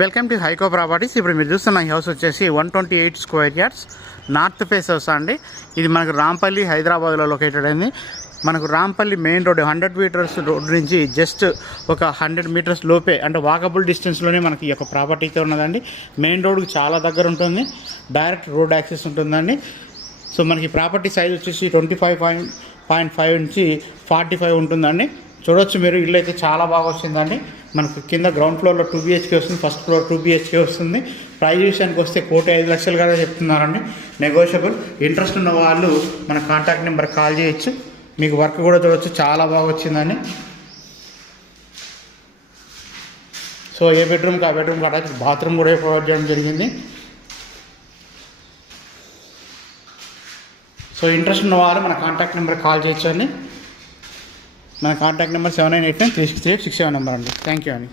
Welcome to హైకో properties. ఇప్పుడు మీరు చూస్తున్న ఈ హౌస్ వచ్చేసి 128 square yards north face house అండి. ఇది మనకు రాంపల్లి హైదరాబాద్లో లొకేటెడ్ అయింది. మనకు Rampalli main road 100 meters road నుంచి జస్ట్ ఒక 100 మీటర్స్ లోపే అంటే వాకబుల్ డిస్టెన్స్లోనే మనకి ఈ యొక్క ప్రాపర్టీ అయితే ఉన్నదండి. మెయిన్ రోడ్కి చాలా దగ్గర ఉంటుంది, డైరెక్ట్ రోడ్ యాక్సెస్ ఉంటుందండి. సో మనకి ప్రాపర్టీ సైజ్ వచ్చేసి 25.5 నుంచి 45 ఉంటుందండి. చూడొచ్చు మీరు, ఇల్లు అయితే చాలా బాగా వస్తుందండి. మనకు కింద గ్రౌండ్ ఫ్లోర్లో 2 BHK వస్తుంది, ఫస్ట్ ఫ్లోర్ 2 BHK వస్తుంది. ప్రైస్ విషయానికి వస్తే 1,05,00,000 కదా చెప్తున్నారండి, నెగోషియబుల్. ఇంట్రెస్ట్ ఉన్న వాళ్ళు మన కాంటాక్ట్ నెంబర్ కాల్ చేయొచ్చు. మీకు వర్క్ కూడా చూడవచ్చు, చాలా బాగా వచ్చిందండి. సో ఏ బెడ్రూమ్కి ఆ బెడ్రూమ్కి అటాచ్ బాత్రూమ్ కూడా ప్రొవైడ్ చేయడం జరిగింది. సో ఇంట్రెస్ట్ ఉన్న వాళ్ళు మన కాంటాక్ట్ నెంబర్ కాల్ చేయొచ్చు అండి. మన కాంటాక్ట్ నెంబర్ 7989 368 67 నెంబర్ అండి. థ్యాంక్ యూ అండి.